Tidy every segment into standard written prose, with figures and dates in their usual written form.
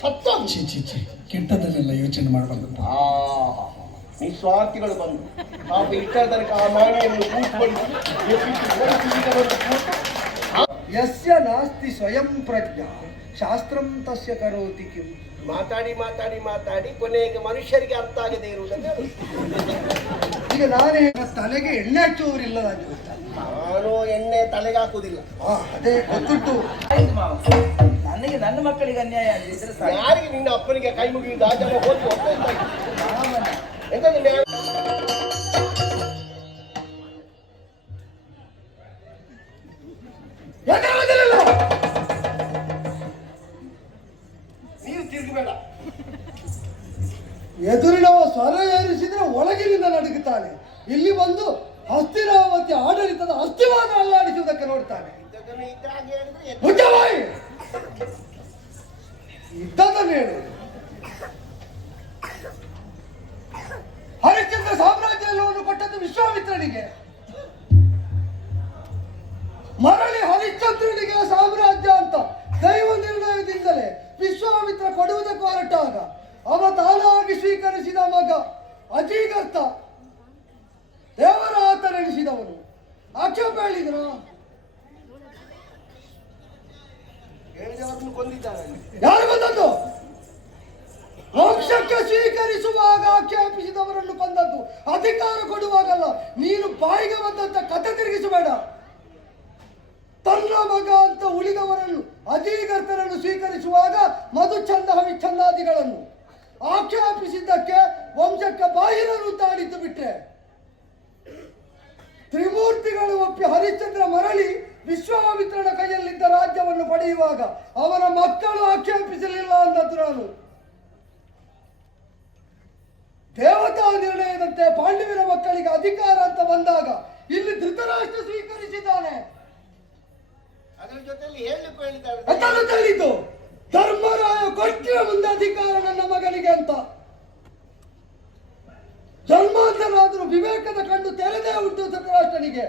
ಛೀ ಛೀ ಛೀ, ಕೆಟ್ಟದನ್ನೆಲ್ಲ ಯೋಚನೆ ಮಾಡಬಾರ್ದು. ನಿಸ್ವಾರ್ಥಿಗಳು ಬಂದು ಪಾಪ ಇಷ್ಟರ ತನಕ ಆ ಮಾಣಿಯನ್ನು ಯಸ್ಯ ನಾಸ್ತಿ ಸ್ವಯಂ ಪ್ರಜ್ಞಾ ಶಾಸ್ತ್ರಂ ತಸ್ಯ ಕರೋತಿ ಕಿಂ. ಮಾತಾಡಿ ಮಾತಾಡಿ ಮಾತಾಡಿ ಕೊನೆಗೆ ಮನುಷ್ಯರಿಗೆ ಅರ್ಥ ಆಗದೆ ಇರುವುದನ್ನು ಈಗ ನಾನೇ ತಲೆಗೆ ಎಣ್ಣೆ ಹಚ್ಚುವವರಿಲ್ಲ. ನಾನು ಎಣ್ಣೆ ತಲೆಗೆ ಹಾಕುವುದಿಲ್ಲ. ಅದೇ ಗೊತ್ತುಂಟು. ನನಗೆ ನನ್ನ ಮಕ್ಕಳಿಗೆ ಅನ್ಯಾಯ ಆಗಿದ್ರೆ ಯಾರಿಗೆ ನಿನ್ನ ಅಪ್ಪನಿಗೆ ಕೈ ಮುಗಿಯುವುದು ಆ ಜನ ಹೋಗಿ ಎಂತಂದ್ರೆ ನೀವು ತಿರುಗಬೇಡ. ಎದುರಿನವ ಸ್ವರ ಏರಿಸಿದ್ರೆ ಒಳಗಿನಿಂದ ನಡುಗುತ್ತಾನೆ. ಇಲ್ಲಿ ಬಂದು ಹಸ್ತಿನಾವತಿ ಆಡಳಿತದ ಅಸ್ಥಿವಾದ ಅಲ್ಲಾಡಿಸುವುದಕ್ಕೆ ನೋಡ್ತಾನೆ. ಇದ್ದದನ್ನು ಹೇಳುವುದು. ಹರಿಶ್ಚಂದ್ರ ಸಾಮ್ರಾಜ್ಯ ಎಲ್ಲವನ್ನು ಕೊಟ್ಟದ್ದು ವಿಶ್ವಾಮಿತ್ರನಿಗೆ. ಮರಳಿ ಹರಿಶ್ಚಂದ್ರನಿಗೆ ಸಾಮ್ರಾಜ್ಯ ಅಂತ ದೈವ ನಿರ್ಣಯದಿಂದಲೇ ವಿಶ್ವಾಮಿತ್ರ ಕೊಡುವುದಕ್ಕೆ ಹೊರಟಾಗ ಅವ ತಾನಾಗಿ ಸ್ವೀಕರಿಸಿದ ಮಗ ಅಜೀಗರ್ತ ದೇವರ ಆತನೆನಿಸಿದವನು ಆಕ್ಷೇಪ ಹೇಳಿದ್ರು. ಯಾರು ಬಂದದ್ದು? ಮೋಕ್ಷಕ್ಕೆ ಸ್ವೀಕರಿಸುವಾಗ ಆಕ್ಷೇಪಿಸಿದವರನ್ನು ಕೊಂದದ್ದು. ಅಧಿಕಾರ ಕೊಡುವಾಗಲ್ಲ. ನೀನು ಬಾಯಿಗೆ ಬಂದಂತ ಕಥೆ ತಿರುಗಿಸಬೇಡ. ತನ್ನ ಮಗ ಅಂತ ಉಳಿದವರನ್ನು ಅಜೀಗರ್ತರನ್ನು ಸ್ವೀಕರಿಸುವಾಗ ಮಧುಚಂದ ಹವಿಚ್ಛಂದಾದಿಗಳನ್ನು ಆಕ್ಷೇಪಿಸಿದ್ದಕ್ಕೆ ವಂಶಕ್ಕೆ ಬಾಹಿರರು ತಾಡಿದ್ದು ಬಿಟ್ರೆ, ತ್ರಿಮೂರ್ತಿಗಳು ಒಪ್ಪಿ ಹರಿಶ್ಚಂದ್ರ ಮರಳಿ ವಿಶ್ವಾಮಿತ್ರನ ಕೈಯಲ್ಲಿದ್ದ ರಾಜ್ಯವನ್ನು ಪಡೆಯುವಾಗ ಅವನ ಮಕ್ಕಳು ಆಕ್ಷೇಪಿಸಲಿಲ್ಲ ಅಂದದ್ದು ನಾನು. ದೇವತಾ ನಿರ್ಣಯದಂತೆ ಪಾಂಡವರ ಮಕ್ಕಳಿಗೆ ಅಧಿಕಾರ ಅಂತ ಬಂದಾಗ ಇಲ್ಲಿ ಧೃತರಾಷ್ಟ್ರ ಸ್ವೀಕರಿಸಿದ್ದಾನೆ. ಅದರ ಜೊತೆಯಲ್ಲಿ ಹೇಳಲಿಕ್ಕೆ ಹೇಳಿದ್ದಾರೆ. ಅದನ್ನು ತಿಳಿದು ಧರ್ಮರಾಯ ಕೊಟ್ಟಿರ ಮುಂದೆ ಅಧಿಕಾರ ನನ್ನ ಮಗನಿಗೆ ಅಂತ. ಜನ್ಮಾಂತರಾದರೂ ವಿವೇಕದ ಕಣ್ಣು ತೆರೆದೇ ಉಂಟು ಧೃತರಾಷ್ಟ್ರನಿಗೆ.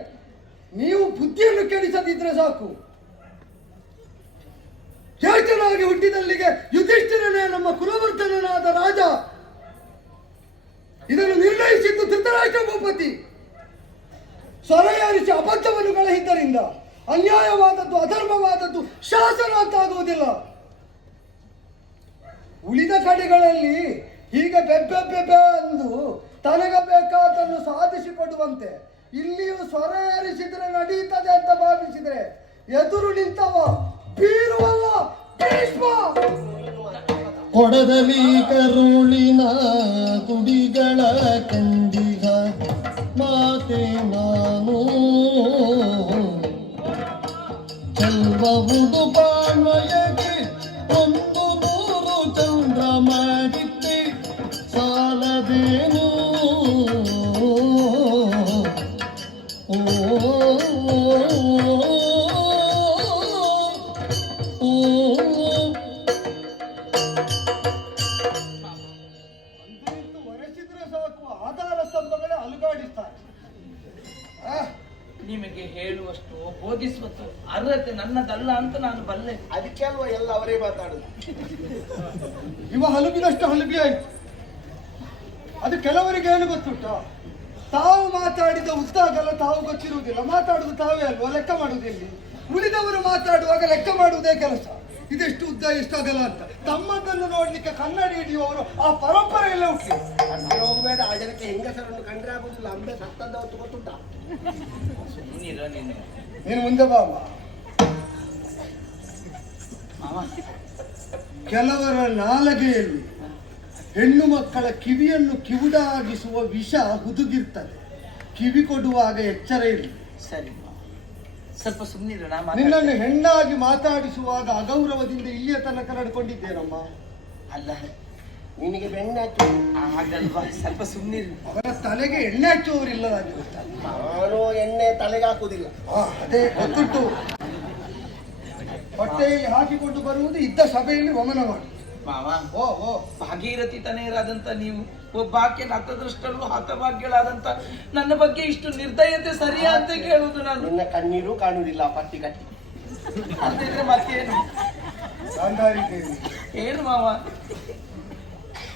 ನೀವು ಬುದ್ಧಿಯನ್ನು ಕೆಡಿಸದಿದ್ರೆ ಸಾಕು. ಜ್ಯೇಷ್ಠನಾಗಿ ಹುಟ್ಟಿದಲ್ಲಿಗೆ ಯುಧಿಷ್ಠಿರನೇ ನಮ್ಮ ಕುಲವರ್ಧನನಾದ ರಾಜ. ಇದನ್ನು ನಿರ್ಣಯಿಸಿದ್ದು ಧೃತರಾಷ್ಟ್ರ ಭೂಪತಿ. ಸೊರೆಯಾರಿಸಿ ಅಬದ್ಧವನ್ನು ಕಳೆಹಿದ್ದರಿಂದ ಅನ್ಯಾಯವಾದದ್ದು ಅಧರ್ಮವಾದದ್ದು ಶಾಸನ ಅಂತ ಆಗುವುದಿಲ್ಲ. ಉಳಿದ ಕಡೆಗಳಲ್ಲಿ ಹೀಗೆ ಬೆಬ್ಬೆಬ್ಬೆಬ್ಬೆ ಅಂದು ತನಗೆ ಬೇಕಾದನ್ನು ಸಾಧಿಸಿಕೊಡುವಂತೆ ಇಲ್ಲಿಯೂ ಸ್ವರ ಏರಿಸಿದ್ರೆ ನಡೀತದೆ ಅಂತ ಭಾವಿಸಿದ್ರೆ ಎದುರು ನಿಂತವ ಬೀರುವಲ್ಲ ಭೀಷ್ಮ. ಕೊಡದಲ್ಲಿ ಕರುಳಿನ ತುಡಿಗಳ ಕಂಡಿಗ ಮಾತೆ ನಾನು ಚೆಲ್ವ ಉಡುಪಾನ್ವಯಗೆ ಒಂದು ನೂರು ಚಂದ್ರ ಮಾಡಿದ್ದೆ ಸಾಲದೇನು. ಒರೆಸಿದ್ರೆ ಸಾಕು ಆಧಾರ ಸ್ತಂಭಗಳೇ ಅಲುಗಾಡಿಸ್ತಾರೆ. ನಿಮಗೆ ಹೇಳುವಷ್ಟು ಬೋಧಿಸುವಷ್ಟು ಅರ್ಹತೆ ನನ್ನದಲ್ಲ ಅಂತ ನಾನು ಬಲ್ಲೆ. ಅದಕ್ಕೆ ಅಲ್ವಾ ಎಲ್ಲ ಅವರೇ ಮಾತಾಡುದು. ಇವ ಹಲುಬಿದಷ್ಟು ಹಲುಬಿ ಆಯ್ತು. ಅದು ಕೆಲವರಿಗೆ ಏನು ಗೊತ್ತುಂಟ, ತಾವು ಮಾತಾಡಿದ ಉದ್ದಾಗಲ್ಲ ತಾವು ಗೊತ್ತಿರುವುದಿಲ್ಲ. ಮಾತಾಡುವುದು ತಾವೇ ಅಲ್ವಾ, ಲೆಕ್ಕ ಮಾಡುವುದಿಲ್ಲ. ಉಳಿದವರು ಮಾತಾಡುವಾಗ ಲೆಕ್ಕ ಮಾಡುವುದೇ ಕೆಲಸ. ಇದೆಷ್ಟು ಉದ್ದ ಎಷ್ಟಾಗಲ್ಲ ಅಂತ ತಮ್ಮದನ್ನು ನೋಡ್ಲಿಕ್ಕೆ ಕನ್ನಡಿ ಹಿಡಿಯುವವರು ಆ ಪರಂಪರೆಯಲ್ಲೇ ಹುಟ್ಟಿ. ಹೋಗಬೇಡ. ಆ ಜನಕ್ಕೆ ಹೆಂಗಸರನ್ನು ಕಂಡ್ರೆ ಆಗುದಿಲ್ಲ. ಅಂಬೆ ಸತ್ತದ ಹೊತ್ತು ಗೊತ್ತುಂಟ. ನೀನು ಮುಂದೆ ಬಾ. ಕೆಲವರ ನಾಲಗೆಯಲ್ಲಿ ಹೆಣ್ಣು ಮಕ್ಕಳ ಕಿವಿಯನ್ನು ಕಿವುಡಾಗಿಸುವ ವಿಷ ಹುದುಗಿರ್ತದೆ. ಕಿವಿ ಕೊಡುವಾಗ ಎಚ್ಚರ ಇರಲಿ. ಸರಿ, ಸ್ವಲ್ಪ ಸುಮ್ಮನಿರ. ನಿನ್ನನ್ನು ಹೆಣ್ಣಾಗಿ ಮಾತಾಡಿಸುವಾಗ ಅಗೌರವದಿಂದ ಇಲ್ಲಿಯ ತನಕ ನಡ್ಕೊಂಡಿದ್ದೇನಮ್ಮ. ಅಲ್ಲ, ನಿನಗೆ ಬೆಣ್ಣೆ ಹಚ್ಚು ಹಾಗಲ್ವಾ, ಸ್ವಲ್ಪ ಸುಮ್ಮನಿರು. ಅವರ ತಲೆಗೆ ಎಣ್ಣೆ ಹಚ್ಚುವವರಿಲ್ಲ. ನಾನು ಎಣ್ಣೆ ತಲೆಗೆ ಹಾಕುವುದಿಲ್ಲ. ಅದೇ ಗೊತ್ತುಂಟು. ಹೊಟ್ಟೆಯಲ್ಲಿ ಹಾಕಿಕೊಂಡು ಬರುವುದು ಇದ್ದ ಸಭೆಯಲ್ಲಿ ವಮನ ಮಾಡಿ. ಮಾವ, ಓ ಭಾಗೀರಥಿ ತನೆಯರಾದಂತ ನೀವು ಒಬ್ಬಾಕೆ ನತದೃಷ್ಟರು ಹತಭಾಗ್ಯಳಾದಂತ ನನ್ನ ಬಗ್ಗೆ ಇಷ್ಟು ನಿರ್ದಯತೆ ಸರಿಯಾ ಅಂತ ಕೇಳುವುದು ನಾನು. ನಿನ್ನ ಕಣ್ಣೀರು ಕಾಣುವುದಿಲ್ಲ ಪಟ್ಟಿ ಕಟ್ಟಿ. ಅಂತಿದ್ರೆ ಮತ್ತೇನು? ಗಾಂಧಾರಿ ದೇವಿ ಏನು ಮಾವ?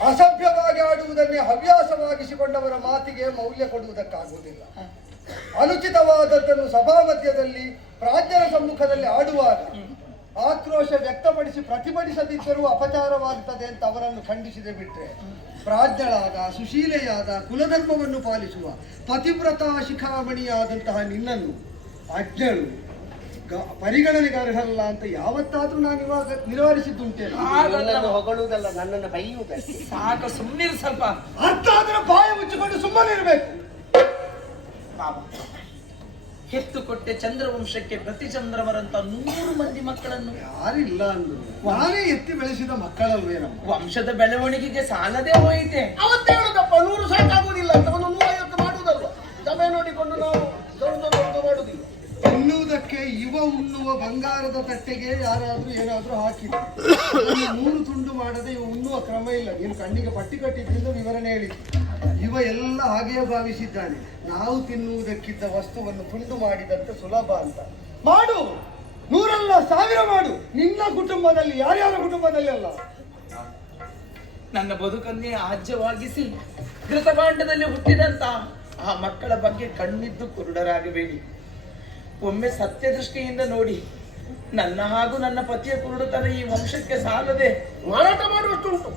ಅಸಭ್ಯವಾಗಿ ಆಡುವುದನ್ನೇ ಹವ್ಯಾಸವಾಗಿಸಿಕೊಂಡವರ ಮಾತಿಗೆ ಮೌಲ್ಯ ಕೊಡುವುದಕ್ಕಾಗುವುದಿಲ್ಲ. ಅನುಚಿತವಾದದ್ದನ್ನು ಸಭಾ ಮಧ್ಯದಲ್ಲಿ ಪ್ರಾಜ್ಞರ ಸಮ್ಮುಖದಲ್ಲಿ ಆಡುವಾಗ ಆಕ್ರೋಶ ವ್ಯಕ್ತಪಡಿಸಿ ಪ್ರತಿಭಟಿಸದಿದ್ದರೂ ಅಪಚಾರವಾಗುತ್ತದೆ ಅಂತ ಅವರನ್ನು ಖಂಡಿಸಿದೆ ಬಿಟ್ರೆ, ಪ್ರಾಜ್ಞಳಾದ ಸುಶೀಲೆಯಾದ ಕುಲಧರ್ಮವನ್ನು ಪಾಲಿಸುವ ಪತಿವ್ರತ ಶಿಖಾಮಣಿಯಾದಂತಹ ನಿನ್ನನ್ನು ಅಜ್ಞಳು ಪರಿಗಣನೆಗೆ ಅರ್ಹರಲ್ಲ ಅಂತ ಯಾವತ್ತಾದ್ರೂ ನಾನು ಇವಾಗ ನಿವಾರಿಸಿದ್ದುಂಟೆ. ನನ್ನನ್ನು ಹೊಗಳುವುದಲ್ಲ, ನನ್ನನ್ನು ಬೈಯುವುದಲ್ಲ. ಸಾಕು, ಸುಮ್ಮನಿರು ಸ್ವಲ್ಪ. ಅರ್ಥ ಆದ್ರೆ ಬಾಯ ಮುಚ್ಚಿಕೊಂಡು ಸುಮ್ಮನಿರ್ಬೇಕು. ಮಾವ, ಹೆತ್ತು ಕೊಟ್ಟೆ ಚಂದ್ರವಂಶಕ್ಕೆ ಪ್ರತಿಚಂದ್ರವರಂತ 100 ಮಂದಿ ಮಕ್ಕಳನ್ನು ಯಾರಿಲ್ಲ ಅಂದ್ರು, ನಾನೇ ಎತ್ತಿ ಬೆಳೆಸಿದ ಮಕ್ಕಳಲ್ವೇನಮ್ಮ. ವಂಶದ ಬೆಳವಣಿಗೆಗೆ ಸಾಲದೇ ಹೋಯಿತೆ. ಅವತ್ತೇ ಹೇಳುದಪ್ಪ, 100 ಸಾಕಾಗುವುದಿಲ್ಲ ಅಂತ, ಒಂದು 150 ಮಾಡುವುದಲ್ವ. ಸಭೆ ನೋಡಿಕೊಂಡು ನಾವು ದೊಡ್ಡ ಮಾಡುವುದಿಲ್ಲ ಎನ್ನುವುದಕ್ಕೆ ಇವ ಉಣ್ಣುವ ಬಂಗಾರದ ತಟ್ಟೆಗೆ ಯಾರಾದ್ರೂ ಏನಾದ್ರೂ ಹಾಕಿದ್ರು 3 ತುಂಡು ಮಾಡದೆ ಇವ ಉಣ್ಣುವ ಕ್ರಮ ಇಲ್ಲ. ನೀನು ಕಣ್ಣಿಗೆ ಪಟ್ಟಿ ಕಟ್ಟಿದ್ರಿಂದ ವಿವರಣೆ ಹೇಳಿದ್ದು. ಇವ ಎಲ್ಲ ಹಾಗೆಯೇ ಭಾವಿಸಿದ್ದಾನೆ, ನಾವು ತಿನ್ನುವುದಕ್ಕಿದ್ದ ವಸ್ತುವನ್ನು ತುಂಡು ಮಾಡಿದಂತೆ ಸುಲಭ ಅಂತ. ಮಾಡು, 100 ಅಲ್ಲ 1000 ಮಾಡು, ನಿನ್ನ ಕುಟುಂಬದಲ್ಲಿ, ಯಾರ್ಯಾರ ಕುಟುಂಬದಲ್ಲಿ ಅಲ್ಲ. ನನ್ನ ಬದುಕನ್ನೇ ಆಜ್ಯವಾಗಿಸಿ ಘೃತಭಾಂಡದಲ್ಲಿ ಹುಟ್ಟಿದಂತ ಆ ಮಕ್ಕಳ ಬಗ್ಗೆ ಕಣ್ಣಿದ್ದು ಕುರುಡರಾಗಬೇಡಿ. ಒಮ್ಮೆ ಸತ್ಯ ದೃಷ್ಟಿಯಿಂದ ನೋಡಿ, ನನ್ನ ಹಾಗೂ ನನ್ನ ಪತಿಯ ಕುರುಡುತನ ಈ ವಂಶಕ್ಕೆ ಸಾಲದೆ ಮಾರಾಟ ಮಾಡುವಷ್ಟು ಉಂಟು.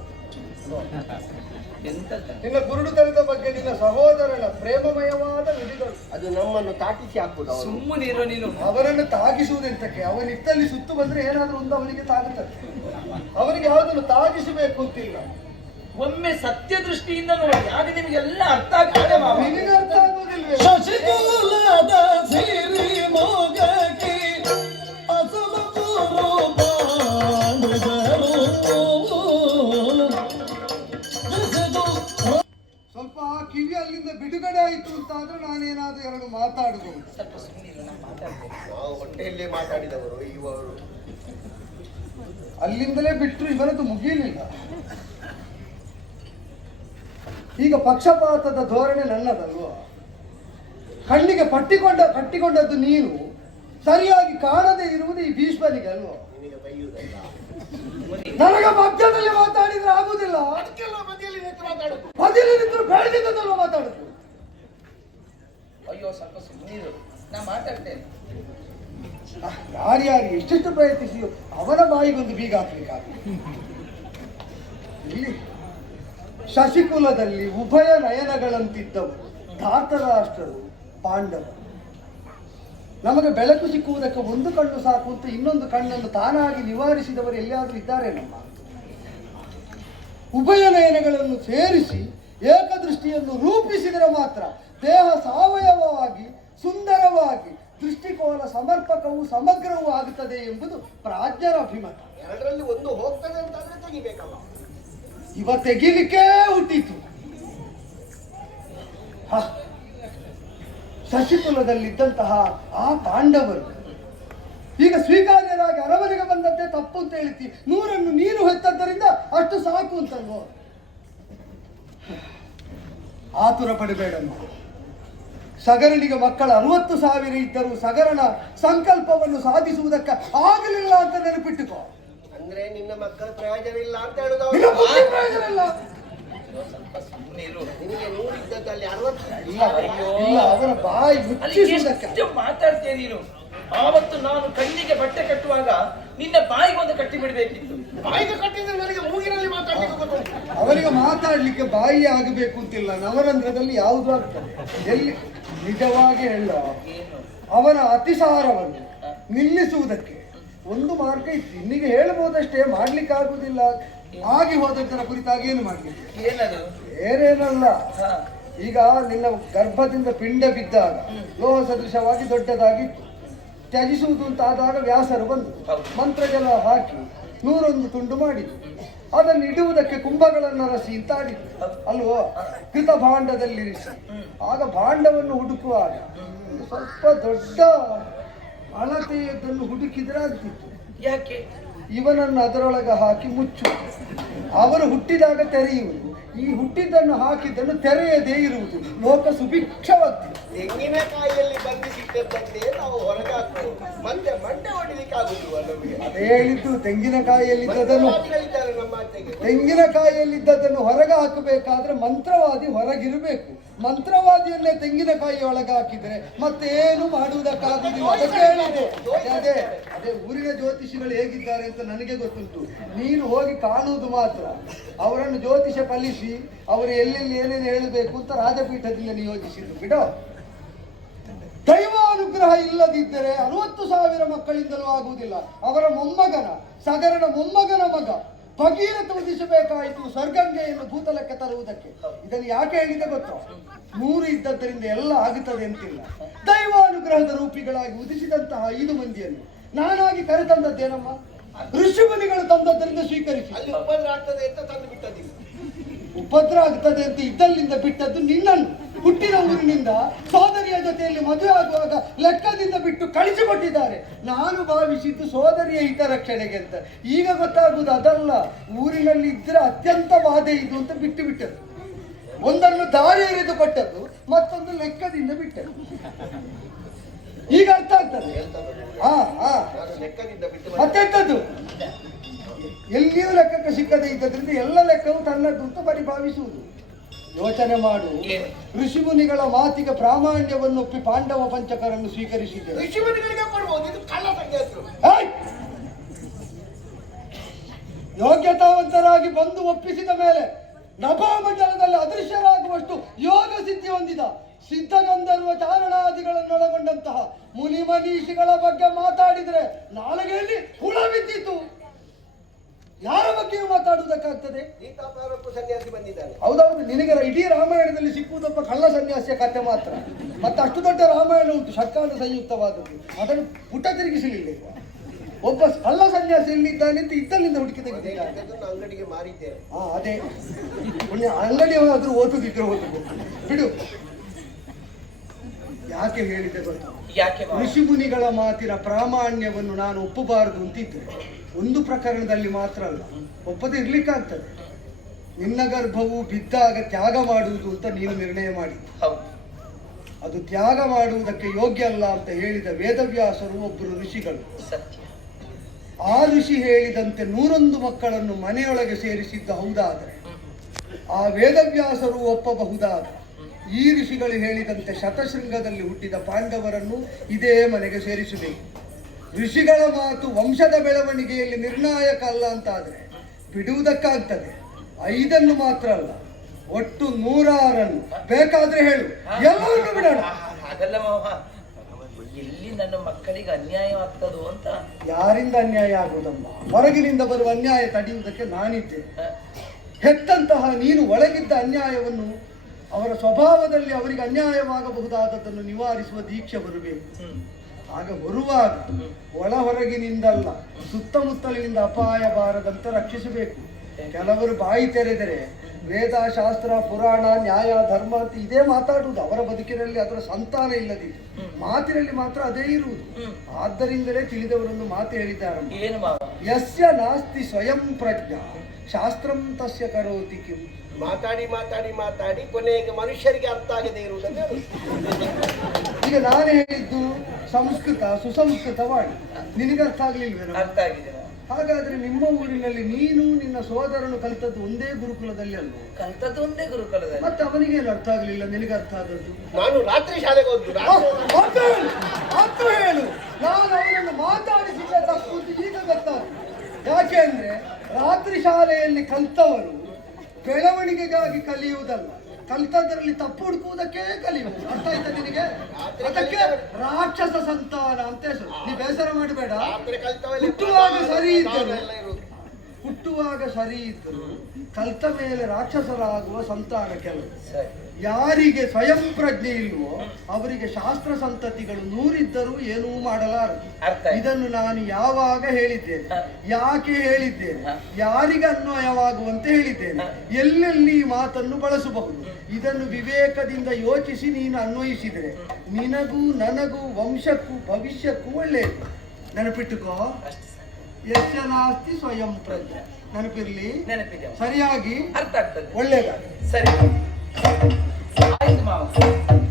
ಎಂತದ ನಿನ್ನ ಕುರುಡುತನದ ಬಗ್ಗೆ ನಿನ್ನ ಸಹೋದರನ ಪ್ರೇಮಮಯವಾದ ನುಡಿಗಳು. ಅದು ನಮ್ಮನ್ನು ತಾಕಿಸಿ ಹಾಕುವುದು. ಅವರು ಸುಮ್ಮನಿರೋ ನೀನು. ಅವರನ್ನು ತಾಗಿಸುವುದೆಂತಕ್ಕೆ? ಅವನಿತ್ತಲ್ಲಿ ಸುತ್ತು ಬಂದ್ರೆ ಏನಾದ್ರೂ ಒಂದು ಅವನಿಗೆ ತಾಗುತ್ತದೆ. ಅವನಿಗೆ ಯಾವುದನ್ನು ತಾಗಿಸಬೇಕು ಅಂತಿಲ್ಲ. ಒಮ್ಮೆ ಸತ್ಯ ದೃಷ್ಟಿಯಿಂದ ನೋಡಿ, ಆಗ ನಿಮಗೆಲ್ಲ ಅರ್ಥ ಆಗ್ತದೆ ಮಾವ. ನಿನಗೆ ಅರ್ಥ ಆಗುವುದಿಲ್ವೇ? ಶಶಿಕುಲದ ಸಿರಿ ಮೊಗಕ್ಕೆ ಅಸುಮಕುರು ಬಾಂಡುಗರು. ಸ್ವಲ್ಪ ಕಿವಿ ಅಲ್ಲಿಂದ ಬಿಡುಗಡೆ ಆಯಿತು ಅಂತಾದ್ರೆ ನಾನೇನಾದ್ರೂ 2 ಮಾತಾಡಬಹುದು. ಸ್ವಲ್ಪ ಸುಮ್ಮನಿರು, ನಾನು ಮಾತಾಡ್ತೇನೆ. ನಾವು ಹೊಟ್ಟೆಯಲ್ಲೇ ಮಾತಾಡಿದವರು ಇವರು. ಅಲ್ಲಿಂದಲೇ ಬಿಟ್ಟರು ಇವರದ್ದು ಮುಗಿಯಲಿಲ್ಲ. ಈಗ ಪಕ್ಷಪಾತದ ಧೋರಣೆ ನನ್ನದಲ್ವ. ಕಣ್ಣಿಗೆ ಕಟ್ಟಿಕೊಂಡದ್ದು ನೀನು, ಸರಿಯಾಗಿ ಕಾಣದೇ ಇರುವುದು ಈ ಭೀಷ್ಮನಿಗೆ ಅಲ್ವ. ನಿನಗೆ ಬೈಯುವುದಲ್ಲ. ನನಗೆ ಮಧ್ಯದಲ್ಲಿ ಮಾತಾಡಿದ್ರೆ ಆಗುದಿಲ್ಲ. ಅದಕ್ಕೆಲ್ಲ ಮಧ್ಯದಲ್ಲಿ ನಿಂತು ಮಾತಾಡುದು. ಮಧ್ಯದಲ್ಲಿ ನಿಂತು ಬೆಳೆದಿದ್ದಲ್ಲ ಮಾತಾಡುದು. ಅಯ್ಯೋ, ಸ್ವಲ್ಪ ಸುಮ್ಮನಿರು, ನಾ ಮಾತಾಡ್ತೇನೆ. ಯಾರ್ಯಾರು ಎಷ್ಟೆಷ್ಟು ಪ್ರಯತ್ನಿಸಿಯೋ ಅವನ ಬಾಯಿಗೊಂದು ಬೀಗ ಹಾಕ್ಲಿಕ್ಕಾಗಲಿ. ಇಲ್ಲಿ ಶಶಿಕುಲದಲ್ಲಿ ಉಭಯ ನಯನಗಳಂತಿದ್ದವರು ಧಾರ್ತರಾಷ್ಟ್ರರು, ಪಾಂಡವರು. ನಮಗೆ ಬೆಳಕು ಸಿಕ್ಕುವುದಕ್ಕೆ ಒಂದು ಕಣ್ಣು ಸಾಕು ಅಂತ ಇನ್ನೊಂದು ಕಣ್ಣನ್ನು ತಾನಾಗಿ ನಿವಾರಿಸಿದವರು ಎಲ್ಲಿಯಾದರೂ ಇದ್ದಾರೆ ನಮ್ಮ. ಉಭಯ ನಯನಗಳನ್ನು ಸೇರಿಸಿ ಏಕದೃಷ್ಟಿಯನ್ನು ರೂಪಿಸಿದರೆ ಮಾತ್ರ ದೇಹ ಸಾವಯವವಾಗಿ ಸುಂದರವಾಗಿ ದೃಷ್ಟಿಕೋನ ಸಮರ್ಪಕವೂ ಸಮಗ್ರವೂ ಆಗುತ್ತದೆ ಎಂಬುದು ಪ್ರಾಜ್ಞರ ಅಭಿಮತ. ಎರಡರಲ್ಲಿ ಒಂದು ಹೋಗ್ತದೆ ಅಂತಾದ್ರೆ ತೆಗಿಬೇಕಲ್ಲ. ಇವ ತೆಗಿಲಿಕ್ಕೆ ಹುಟ್ಟಿತು. ಶಶಿಕುಲದಲ್ಲಿದ್ದಂತಹ ಆ ಪಾಂಡವರು ಈಗ ಸ್ವೀಕಾರ್ಯರಾಗಿ ಅರಮನೆಗೆ ಬಂದಂತೆ ತಪ್ಪು ಅಂತ ಹೇಳ್ತಿ. 100 ನೀನು ಹೆತ್ತದ್ದರಿಂದ ಅಷ್ಟು ಸಾಕು ಅಂತಲ್ವೋ. ಆತುರ ಪಡಬೇಡ. ಸಗರನಿಗೆ ಮಕ್ಕಳ 60,000 ಇದ್ದರೂ ಸಗರನ ಸಂಕಲ್ಪವನ್ನು ಸಾಧಿಸುವುದಕ್ಕೆ ಆಗಲಿಲ್ಲ ಅಂತ ನೆನಪಿಟ್ಟುಕೋ. ಅಂದ್ರೆ ನಿನ್ನ ಮಕ್ಕಳ ಪ್ರಯೋಜನ ಇಲ್ಲ ಅಂತ ಹೇಳುದು. ನಿನ್ನ ಬುದ್ಧಿ ಪ್ರಯೋಜನ ಇಲ್ಲ. ಸ್ವಲ್ಪ ಸುಮ್ಮನಿರು. ನಿನಗೆ 100 ಇದ್ದದ್ದಲ್ಲಿ 60 ಇಲ್ಲ, ಅವನ ಬಾಯಿ ಮುಚ್ಚಿಸುವುದಕ್ಕೆ. ಎಷ್ಟು ಮಾತಾಡ್ತೀಯ ನೀನು? ಆವತ್ತು ನಾನು ಕಣ್ಣಿಗೆ ಬಟ್ಟೆ ಕಟ್ಟುವಾಗ ನಿನ್ನ ಬಾಯಿಗೆ ಒಂದು ಕಟ್ಟಿ ಬಿಡ್ಬೇಕಿತ್ತು. ಬಾಯಿಗೆ ಕಟ್ಟಿದ್ರೆ ನನಗೆ ಮೂಗಿನಲ್ಲಿ ಮಾತಾಡ್ಲಿಕ್ಕೆ ಗೊತ್ತುಂಟು. ಅವನಿಗೆ ಮಾತಾಡ್ಲಿಕ್ಕೆ ಬಾಯಿ ಆಗಬೇಕು ಅಂತಿಲ್ಲ. ನವರಂಧ್ರದಲ್ಲಿ ಯಾವುದು ಆಗ್ತದೆ. ಎಲ್ಲಿ ನಿಜವಾಗಿ ಹೇಳ, ಏನು? ಅವನ ಅತಿಸಾರವನ್ನು ನಿಲ್ಲಿಸುವುದಕ್ಕೆ ಒಂದು ಮಾರ್ಗ ಇತ್ತು. ಇನ್ನಿಗೆ ಹೇಳಬಹುದಷ್ಟೇ, ಮಾಡ್ಲಿಕ್ಕೆ ಆಗುವುದಿಲ್ಲ. ಆಗಿ ಹೋದದ್ದರ ಕುರಿತಾಗಿ ಏನು ಮಾಡ್ಲಿಕ್ಕೆ? ಏನದು? ಬೇರೇನಲ್ಲ. ಹಾ. ಈಗ ನಿನ್ನ ಗರ್ಭದಿಂದ ಪಿಂಡ ಬಿದ್ದಾಗ ಲೋಹ ಸದೃಶವಾಗಿ ದೊಡ್ಡದಾಗಿತ್ತು. ತ್ಯಜಿಸುವುದು ಅಂತ ಆದಾಗ ವ್ಯಾಸರು ಬಂದು ಮಂತ್ರಜಲ ಹಾಕಿ 101 ತುಂಡು ಮಾಡಿದ್ರು. ಅದನ್ನು ಇಡುವುದಕ್ಕೆ ಕುಂಭಗಳನ್ನು ರಸಿ ಅಂತ ಆಡಿದ್ರು ಅಲ್ವೋ. ಕೃತ ಭಾಂಡದಲ್ಲಿರಿಸಿ ಆಗ ಭಾಂಡವನ್ನು ಹುಡುಕುವಾಗ ಸ್ವಲ್ಪ ದೊಡ್ಡ ಅಳತೆಯದನ್ನು ಹುಡುಕಿದ್ರೆ ಆಗ್ತಿತ್ತು. ಯಾಕೆ? ಇವನನ್ನು ಅದರೊಳಗೆ ಹಾಕಿ ಮುಚ್ಚು. ಅವರು ಹುಟ್ಟಿದಾಗ ತೆರೆಯುವುದು, ಈ ಹುಟ್ಟಿದ್ದನ್ನು ಹಾಕಿದ್ದನ್ನು ತೆರೆಯದೇ ಇರುವುದು, ಲೋಕ ಸುಭಿಕ್ಷವಾಗ್ತದೆ. ತೆಂಗಿನಕಾಯಿಯಲ್ಲಿ ಬಂದಿದ್ದದ್ದಂತೆ ನಾವು ಹೊರಗೆ ಹಾಕ್ಬೋದು, ಮತ್ತೆ ಮಂಡೆ ಹೊಡಿಲಿಕ್ಕೆ ಆಗುದಿಲ್ವ ನಮಗೆ? ಅದೇ ಹೇಳಿದ್ದು, ತೆಂಗಿನಕಾಯಿಯಲ್ಲಿದ್ದದನ್ನು ಮಂತ್ರವಾದಿಗಳಿದ್ದಾರೆ ನಮ್ಮ ಆಚೆಗೆ. ತೆಂಗಿನಕಾಯಿಯಲ್ಲಿದ್ದದನ್ನು ಹೊರಗೆ ಹಾಕಬೇಕಾದ್ರೆ ಮಂತ್ರವಾದಿ ಹೊರಗಿರಬೇಕು. ಮಂತ್ರವಾದಿಯನ್ನೇ ತೆಂಗಿನಕಾಯಿ ಒಳಗೆ ಹಾಕಿದ್ರೆ ಮತ್ತೆ ಏನು ಮಾಡುವುದಕ್ಕಾಗುದಿಲ್ಲ. ಅದಕ್ಕೆ ಹೇಳಿದೆ, ಅದೇ ಅದೇ ಊರಿನ ಜ್ಯೋತಿಷಿಗಳು ಹೇಗಿದ್ದಾರೆ ಅಂತ ನನಗೆ ಗೊತ್ತುಂಟು. ನೀನು ಹೋಗಿ ಕಾಣುವುದು ಮಾತ್ರ. ಅವರನ್ನು ಜ್ಯೋತಿಷ ಕಲಿಸಿ ಅವರು ಎಲ್ಲೆಲ್ಲಿ ಏನೇನು ಹೇಳಬೇಕು ಅಂತ ರಾಜಪೀಠದಿಂದ ನಿಯೋಜಿಸಿದ್ರು. ಬಿಡೋ, ದೈವಾನುಗ್ರಹ ಇಲ್ಲದಿದ್ದರೆ 60,000 ಮಕ್ಕಳಿಂದಲೂ ಆಗುವುದಿಲ್ಲ. ಅವರ ಮೊಮ್ಮಗನ ಸಗರನ ಮೊಮ್ಮಗನ ಮಗ ಭಗೀರಥ ಉದಿಸಬೇಕಾಯಿತು ಸ್ವರ್ಗಂಗೆಯನ್ನು ಭೂತಲಕ್ಕೆ ತರುವುದಕ್ಕೆ. ಇದನ್ನು ಯಾಕೆ ಹೇಳಿದೆ ಗೊತ್ತೋ? 100 ಇದ್ದದ್ದರಿಂದ ಎಲ್ಲ ಆಗುತ್ತದೆ ಅಂತಿಲ್ಲ. ದೈವಾನುಗ್ರಹದ ರೂಪಿಗಳಾಗಿ ಉದಿಸಿದಂತಹ 5 ಮಂದಿಯನ್ನು ನಾನಾಗಿ ಕರೆತಂದದ್ದೇನಮ್ಮ? ಋಷಿಮುನಿಗಳು ತಂದದ್ದರಿಂದ ಸ್ವೀಕರಿಸಿ. ಅಲ್ಲಿ ಉಪದ್ರ ಆಗ್ತದೆ ಅಂತ ತಂದು ಬಿಟ್ಟದಿಲ್ಲ. ಉಪದ್ರ ಆಗ್ತದೆ ಅಂತ ಇದ್ದಲ್ಲಿಂದ ಬಿಟ್ಟದ್ದು ನಿನ್ನನ್ನು. ಹುಟ್ಟಿದ ಊರಿನಿಂದ ಸೋದರಿಯ ಜೊತೆಯಲ್ಲಿ ಮದುವೆ ಆಗುವಾಗ ಲೆಕ್ಕದಿಂದ ಬಿಟ್ಟು ಕಳಿಸಿಕೊಟ್ಟಿದ್ದಾರೆ. ನಾನು ಭಾವಿಸಿದ್ದು ಸೋದರಿಯ ಹಿತರಕ್ಷಣೆಗೆ ಅಂತ. ಈಗ ಗೊತ್ತಾಗುವುದು ಅದಲ್ಲ. ಊರಿನಲ್ಲಿ ಇದ್ರೆ ಅತ್ಯಂತ ಬಾಧೆ ಇದು ಅಂತ ಬಿಟ್ಟು ಬಿಟ್ಟದ್ದು. ಒಂದನ್ನು ದಾರಿ ಎರೆದು ಕೊಟ್ಟದ್ದು, ಮತ್ತೊಂದು ಲೆಕ್ಕದಿಂದ ಬಿಟ್ಟದ್ದು. ಈಗ ಅರ್ಥ ಆಗ್ತದೆ. ಲೆಕ್ಕದಿಂದ ಬಿಟ್ಟು ಮತ್ತೆಂತದ್ದು? ಎಲ್ಲಿಯೂ ಲೆಕ್ಕಕ್ಕೆ ಸಿಕ್ಕದೆ ಇದ್ದದ್ರಿಂದ ಎಲ್ಲ ಲೆಕ್ಕವು ತನ್ನದ್ದು ಅಂತ ಪರಿಭಾವಿಸುವುದು. ಯೋಚನೆ ಮಾಡು. ಋಷಿಮುನಿಗಳ ಮಾತಿಗೆ ಪ್ರಾಮಾಣ್ಯವನ್ನು ಒಪ್ಪಿ ಪಾಂಡವ ಪಂಚಕರನ್ನು ಸ್ವೀಕರಿಸಿದ್ದೇವೆ. ಋಷಿಮುನಿಗಳಿಗೆ ಕೊಡ್ಬೋದು, ಇದು ಕಳ್ಳ ಸಂಖ್ಯಾತರು. ಯೋಗ್ಯತಾವಂತರಾಗಿ ಬಂದು ಒಪ್ಪಿಸಿದ ಮೇಲೆ ನಭೋಮಂಡಲದಲ್ಲಿ ಅದೃಶ್ಯರಾಗುವಷ್ಟು ಯೋಗ ಸಿದ್ಧಿ ಹೊಂದಿದ ಸಿದ್ಧಗಂಧರ್ವ ಚಾರಣಾದಿಗಳನ್ನೊಳಗೊಂಡಂತಹ ಮುನಿ ಮನೀಷಿಗಳ ಬಗ್ಗೆ ಮಾತಾಡಿದರೆ ನಾಲಿಗೆಯಲ್ಲಿ ಹುಳ ಬಿದ್ದಿತ್ತು. ಯಾರ ಬಗ್ಗೆಯೂ ಮಾತಾಡುವುದಕ್ಕಾಗ್ತದೆ? ಗೀತಾಪಾರಕ್ಕೂ ಸನ್ಯಾಸಿ ಬಂದಿದ್ದಾನೆ. ಹೌದೌದು, ನಿನಗೆ ಇಡೀ ರಾಮಾಯಣದಲ್ಲಿ ಸಿಕ್ಕುವುದೊಬ್ಬ ಕಳ್ಳ ಸನ್ಯಾಸಿಯ ಕಥೆ ಮಾತ್ರ. ಮತ್ತೆ ಅಷ್ಟು ದೊಡ್ಡ ರಾಮಾಯಣ ಉಂಟು, ಷಟ್ಕಾಂಡ ಸಂಯುಕ್ತವಾದದ್ದು. ಅದನ್ನು ಪುಟ ತಿರುಗಿಸಲಿಲ್ಲ. ಒಬ್ಬ ಕಳ್ಳ ಸನ್ಯಾಸಿ ಎಲ್ಲಿದ್ದಾನೆ ಅಂತ ಇದ್ದಲ್ಲಿಂದ ಹುಡುಕಿ ತೆಗೆದಿದ್ದಾನೆ. ಅಂಗಡಿಗೆ ಮಾರಿದ್ದೇವೆ. ಅದೇ ಅಂಗಡಿಯಾದ್ರೂ ಓದುದಿದ್ರೆ ಓದುದು ಬಿಡು. ಯಾಕೆ ಹೇಳಿದೆ ಗೊತ್ತಾ? ಋಷಿ ಮುನಿಗಳ ಮಾತಿನ ಪ್ರಾಮಾಣ್ಯವನ್ನು ನಾನು ಒಪ್ಪಬಾರದು ಅಂತಿದ್ದೆ. ಒಂದು ಪ್ರಕರಣದಲ್ಲಿ ಮಾತ್ರ ಅಲ್ಲ, ಒಪ್ಪದೆ ಇರ್ಲಿಕ್ಕಾಗ್ತದೆ. ನಿನ್ನ ಗರ್ಭವು ಬಿದ್ದಾಗ ತ್ಯಾಗ ಮಾಡುವುದು ಅಂತ ನೀನು ನಿರ್ಣಯ ಮಾಡಿ, ಅದು ತ್ಯಾಗ ಮಾಡುವುದಕ್ಕೆ ಯೋಗ್ಯ ಅಲ್ಲ ಅಂತ ಹೇಳಿದ ವೇದವ್ಯಾಸರು ಒಬ್ಬರು ಋಷಿಗಳು. ಆ ಋಷಿ ಹೇಳಿದಂತೆ 101 ಮಕ್ಕಳನ್ನು ಮನೆಯೊಳಗೆ ಸೇರಿಸಿದ್ದ ಹೌದಾದರೆ ಆ ವೇದವ್ಯಾಸರು ಒಪ್ಪಬಹುದಾದ, ಈ ಋಷಿಗಳು ಹೇಳಿದಂತೆ ಶತಶೃಂಗದಲ್ಲಿ ಹುಟ್ಟಿದ ಪಾಂಡವರನ್ನು ಇದೇ ಮನೆಗೆ ಸೇರಿಸಬೇಕು. ಋಷಿಗಳ ಮಾತು ವಂಶದ ಬೆಳವಣಿಗೆಯಲ್ಲಿ ನಿರ್ಣಾಯಕ ಅಲ್ಲ ಅಂತಾದ್ರೆ ಬಿಡುವುದಕ್ಕಾಗ್ತದೆ. 5 ಮಾತ್ರ ಅಲ್ಲ, ಒಟ್ಟು 106 ಬೇಕಾದ್ರೆ ಹೇಳು, ಎಲ್ಲವನ್ನೂ ಬಿಡೋಣ. ಹಾಗಲ್ಲ ಮಾವ, ಎಲ್ಲಿ ನನ್ನ ಮಕ್ಕಳಿಗೆ ಅನ್ಯಾಯ ಆಗ್ತದೋ ಅಂತ. ಯಾರಿಂದ ಅನ್ಯಾಯ ಆಗುವುದಮ್ಮ? ಹೊರಗಿನಿಂದ ಬರುವ ಅನ್ಯಾಯ ತಡೆಯುವುದಕ್ಕೆ ನಾನಿದ್ದೆ. ಹೆತ್ತಂತಹ ನೀನು ಒಳಗಿದ್ದ ಅನ್ಯಾಯವನ್ನು, ಅವರ ಸ್ವಭಾವದಲ್ಲಿ ಅವರಿಗೆ ಅನ್ಯಾಯವಾಗಬಹುದಾದದನ್ನು ನಿವಾರಿಸುವ ದೀಕ್ಷೆ ಬರಬೇಕು. ಆಗ ಬರುವಾಗ ಒಳ ಹೊರಗಿನಿಂದಲ್ಲ, ಸುತ್ತಮುತ್ತಲಿನಿಂದ ಅಪಾಯ ಬಾರದಂತೆ ರಕ್ಷಿಸಬೇಕು. ಕೆಲವರು ಬಾಯಿ ತೆರೆದರೆ ವೇದ, ಶಾಸ್ತ್ರ, ಪುರಾಣ, ನ್ಯಾಯ, ಧರ್ಮ ಅಂತ ಇದೇ ಮಾತಾಡುವುದು. ಅವರ ಬದುಕಿನಲ್ಲಿ ಅದರ ಸಂತಾನ ಇಲ್ಲದಿತ್ತು, ಮಾತಿನಲ್ಲಿ ಮಾತ್ರ ಅದೇ ಇರುವುದು. ಆದ್ದರಿಂದಲೇ ತಿಳಿದವರನ್ನು ಮಾತು ಹೇಳಿದ್ದಾರೆ, ಯಸ್ಯ ನಾಸ್ತಿ ಸ್ವಯಂ ಪ್ರಜ್ಞಾ ಶಾಸ್ತ್ರಂ ತಸ್ಯ ಕರೋತಿ ಕಿಂ. ಮಾತಾಡಿ ಮಾತಾಡಿ ಮಾತಾಡಿ ಕೊನೆಗೆ ಮನುಷ್ಯರಿಗೆ ಅರ್ಥ ಆಗದೆ ಇರುವುದನ್ನು. ಈಗ ನಾನು ಹೇಳಿದ್ದು ಸಂಸ್ಕೃತ ಸುಸಂಸ್ಕೃತವಾಡಿ, ನಿನಗೆ ಅರ್ಥ ಆಗ್ಲಿಲ್ವೇನೋ? ಅರ್ಥ ಆಗಿದೆ. ಹಾಗಾದ್ರೆ ನಿಮ್ಮ ಊರಿನಲ್ಲಿ ನೀನು ನಿನ್ನ ಸೋದರನು ಕಲಿತದ್ದು ಒಂದೇ ಗುರುಕುಲದಲ್ಲಿ ಅಲ್ವ? ಕಲಿತದ್ದು ಒಂದೇ ಗುರುಕುಲದಲ್ಲಿ. ಮತ್ತೆ ಅವನಿಗೇನು ಅರ್ಥ ಆಗ್ಲಿಲ್ಲ, ನಿನಗೆ ಅರ್ಥ ಆದದ್ದು? ನಾನು ರಾತ್ರಿ ಶಾಲೆಗೆ ಹೋದ್ದು. ಅರ್ಥ ಹೇಳು. ನಾನು ಅವನನ್ನು ಮಾತಾಡಿಸಿದ ತಪ್ಪು ಈಗ ಗೊತ್ತಾಗ. ಯಾಕೆ ಅಂದ್ರೆ ರಾತ್ರಿ ಶಾಲೆಯಲ್ಲಿ ಕಲಿತವರು ಬೆಳವಣಿಗೆಗಾಗಿ ಕಲಿಯುವುದಲ್ಲ, ಕಲಿತದ್ರಲ್ಲಿ ತಪ್ಪು ಹುಡುಕುವುದಕ್ಕೆ ಕಲಿಯುವುದು. ಅರ್ಥ ಆಯ್ತಾ ನಿನಗೆ? ಅದಕ್ಕೆ ರಾಕ್ಷಸ ಸಂತಾನ ಅಂತ ಹೆಸರು. ನೀ ಬೇಸರ ಮಾಡಬೇಡ. ಹುಟ್ಟುವಾಗ ಸರಿ ಇದ್ದರು ಕಲಿತ ಮೇಲೆ ರಾಕ್ಷಸರಾಗುವ ಸಂತಾನ ಕೆಲವು. ಯಾರಿಗೆ ಸ್ವಯಂ ಪ್ರಜ್ಞೆ ಇಲ್ವೋ ಅವರಿಗೆ ಶಾಸ್ತ್ರ ಸಂತತಿಗಳು 100 ಇದ್ದರೂ ಏನೂ ಮಾಡಲಾರದು. ಇದನ್ನು ನಾನು ಯಾವಾಗ ಹೇಳಿದ್ದೇನೆ, ಯಾಕೆ ಹೇಳಿದ್ದೇನೆ, ಯಾರಿಗೆ ಅನ್ವಯವಾಗುವಂತೆ ಹೇಳಿದ್ದೇನೆ, ಎಲ್ಲೆಲ್ಲಿ ಈ ಮಾತನ್ನು ಬಳಸಬಹುದು, ಇದನ್ನು ವಿವೇಕದಿಂದ ಯೋಚಿಸಿ ನೀನು ಅನ್ವಯಿಸಿದರೆ ನಿನಗೂ ನನಗೂ ವಂಶಕ್ಕೂ ಭವಿಷ್ಯಕ್ಕೂ ಒಳ್ಳೆಯದು. ನೆನಪಿಟ್ಟುಕೋ, ಯಸ್ಯ ನಾಸ್ತಿ ಸ್ವಯಂ ಪ್ರಜ್ಞೆ. ನೆನಪಿರ್ಲಿ. ನೆನಪಿದೆ, ಸರಿಯಾಗಿ ಅರ್ಥ ಆಗ್ತದೆ. ಒಳ್ಳೇದಾಗಿ. ಸರಿ ಆಯ್ತು ಮಾವ,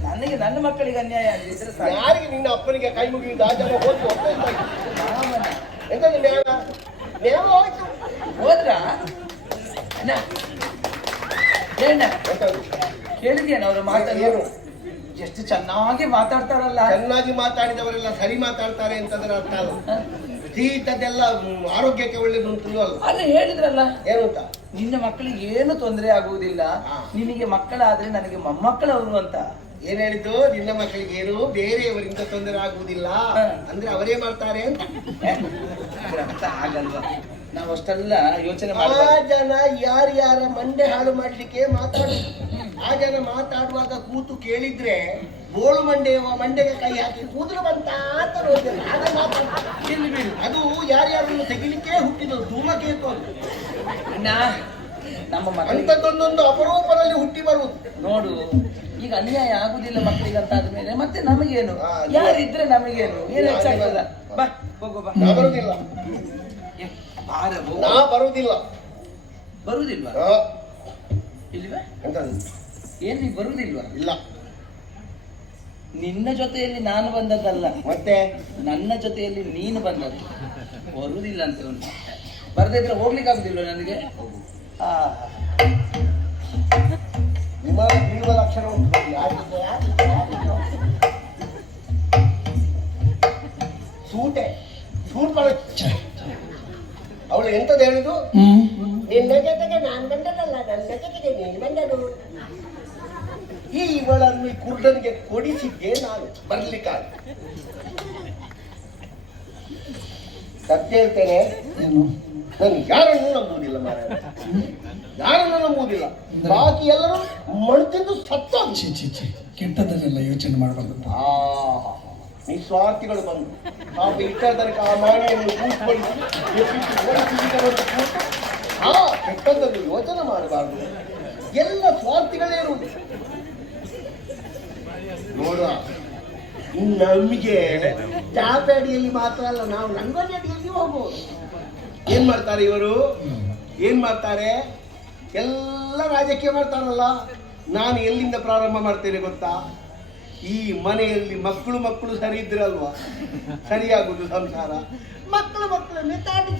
ನನಗೆ ನನ್ನ ಮಕ್ಕಳಿಗೆ ಅನ್ಯಾಯ ಆಗಿದ್ರೆ ಸಾಕು. ಯಾರಿಗೆ ನಿನ್ನ ಅಪ್ಪನಿಗೆ ಕೈ ಮುಗಿಯುವುದು ಆ ಜನ ಹೋಯ್ತು ಮಾವನ ಎಂತದ್ದು ನೇಮ ನೇಮ ಹೋಯ್ತು ಹೋದ್ರಾ ಅಣ್ಣ? ಏಣ್ಣ ಎಂತದ್ದು ಕೇಳಿದ್ಯಾನ ಅವ್ರ ಮಾತನ್ನು? ಏನು? ಎಷ್ಟು ಚೆನ್ನಾಗಿ ಮಾತಾಡ್ತಾರಲ್ಲ. ಚೆನ್ನಾಗಿ ಮಾತಾಡಿದವರೆಲ್ಲ ಸರಿ ಮಾತಾಡ್ತಾರೆ ಅಂತಂದ್ರೆ ಅರ್ಥ ಅಲ್ಲ. ಇಂಥದ್ದೆಲ್ಲ ಆರೋಗ್ಯಕ್ಕೆ ಒಳ್ಳೇದು ಅಂತ ಅಲ್ಲ. ಅಲ್ಲ ಹೇಳಿದ್ರಲ್ಲ, ಏನು ಅಂತ ನಿನ್ನ ಮಕ್ಕಳಿಗೆ ಏನು ತೊಂದರೆ ಆಗುವುದಿಲ್ಲ, ನಿನಗೆ ಮಕ್ಕಳಾದ್ರೆ ನನಗೆ ಮೊಮ್ಮಕ್ಕಳವರು ಅಂತ. ಏನ್ ಹೇಳಿದ್ದು? ನಿನ್ನ ಮಕ್ಕಳಿಗೆ ಏನು ಬೇರೆಯವರಿಂದ ತೊಂದರೆ ಆಗುವುದಿಲ್ಲ ಅಂದ್ರೆ ಅವರೇ ಮಾಡ್ತಾರೆ ಅಂತ. ಅರ್ಥ ಆಗಲ್ವಾ? ನಾವು ಅಷ್ಟೆಲ್ಲ ಯೋಚನೆ ಆ ಮಾಡುವ ಜನ ಯಾರ್ಯಾರ ಮಂಡೆ ಹಾಳು ಮಾಡ್ಲಿಕ್ಕೆ ಮಾತಾಡುದು. ಆ ಜನ ಮಾತಾಡುವಾಗ ಕೂತು ಕೇಳಿದ್ರೆ ಬೋಳು ಮಂಡೆಗೆ ಕೈ ಹಾಕಿ ಕೂದಲು ಬಂತ ಅಂತ ನೋಡ್ತಾರೆ. ಆಗ ಮಾತಾಡ್ತಾರೆ. ಅದು ಯಾರ್ಯಾರನ್ನು ತೆಗಿಲಿಕ್ಕೆ ಹುಟ್ಟಿದ್ದು ಧೂಮಕೇತು ಅಂತ. ಅಣ್ಣ, ನಮ್ಮ ಮಕ್ಕಳಿಗೆ ಅಂಥದ್ದೊಂದೊಂದು ಅಪರೂಪದಲ್ಲಿ ಹುಟ್ಟಿ ಬರುವುದು. ನೋಡು, ಈಗ ಅನ್ಯಾಯ ಆಗುದಿಲ್ಲ ಮಕ್ಕಳಿಗೆ ಅಂತ ಆದ್ಮೇಲೆ ಮತ್ತೆ ನಮಗೇನು? ಹಾ, ಯಾರಿದ್ರೆ ನಮಗೇನು? ಏನು ಹೆಚ್ಚಾಗ್ತದ? ಬಾ ಹೋಗು ಬಾ. ನಾ ಬರುದಿಲ್ಲ, ಏ, ಬಾರ ಹೋಗು. ನಾ ಬರುದಿಲ್ಲ. ಬರುದಿಲ್ವಾ? ಆ, ಇಲ್ವಾ? ಎಂತದು? ಏನ್ ನೀ ಬರುದಿಲ್ವಾ? ಇಲ್ಲ. ನಿನ್ನ ಜೊತೆಯಲ್ಲಿ ನಾನು ಬಂದದ್ದಲ್ಲ, ಮತ್ತೆ ನನ್ನ ಜೊತೆಯಲ್ಲಿ ನೀನು ಬಂದದ್ದು. ಬರುದಿಲ್ಲ ಅಂತ ಉಂಟು. ಬರ್ದೇ ಇದ್ರೆ ಹೋಗ್ಲಿಕ್ಕೆ ಆಗುದಿಲ್ವ ನನಗೆ? ಆ ವಿಮಾನ ಬೀಳುವ ಲಕ್ಷಣ ಉಂಟು. ಸೂಟೆ ಸೂಟ್ ಮಾಡ. ಅವಳು ಎಂತದ್ದು ಹೇಳಿದು? ನಿನ್ನ ಜೊತೆಗೆ ನಾನ್ ಬಂದದಲ್ಲ, ನನ್ನ ಜೊತೆಗೆ ನೀನು ಬಂದದು. ಈ ಇವಳನ್ನು ಈ ಕುರುಡನಿಗೆ ಕೊಡಿಸಿದ್ದೆ ನಾನು ಬರ್ಲಿಕ್ಕಾಗ. ಸತ್ಯ ಹೇಳ್ತೇನೆ, ನಾನು ಯಾರನ್ನು ನಂಬುವುದಿಲ್ಲ ಮಾರ, ಯಾರನ್ನು ನಂಬುವುದಿಲ್ಲ. ಬಾಕಿ ಎಲ್ಲರೂ ಮಣ್ತಿಂದು ಸತ್ತ. ಕೆಟ್ಟದನ್ನೆಲ್ಲ ಯೋಚನೆ ಮಾಡಬಾರ್ದು. ನಿಸ್ವಾರ್ಥಿಗಳು ಬಂದು ಪಾಪ ಇಷ್ಟರ ತನಕ ಆ ಮಾಣಿಯನ್ನು ಕೂತ್ಕೊಳಿಸಿ ಕೆಟ್ಟದ್ದನ್ನು ಯೋಚನೆ ಮಾಡಬಾರ್ದು. ಎಲ್ಲ ಸ್ವಾರ್ಥಿಗಳೇ ಇರುವುದು. ನೋಡುವ, ನಮಗೆ ಚಾಪೆ ಅಡಿಯಲ್ಲಿ ಮಾತ್ರ ಅಲ್ಲ, ನಾವು ರಂಗೋಲಿ ಅಡಿಯಲ್ಲಿ ಹೋಗ್ಬೋದು. ಏನ್ ಮಾಡ್ತಾರೆ ಇವರು? ಏನ್ ಮಾಡ್ತಾರೆ? ಎಲ್ಲ ರಾಜಕೀಯ ಮಾಡ್ತಾರಲ್ಲ. ನಾನು ಎಲ್ಲಿಂದ ಪ್ರಾರಂಭ ಮಾಡ್ತೇನೆ ಗೊತ್ತಾ? ಈ ಮನೆಯಲ್ಲಿ ಮಕ್ಕಳು ಸರಿ ಇದ್ರಲ್ವಾ ಸರಿಯಾಗುದು ಸಂಸಾರ. ಮಕ್ಕಳು ಮೆತ್ತಾಡಿ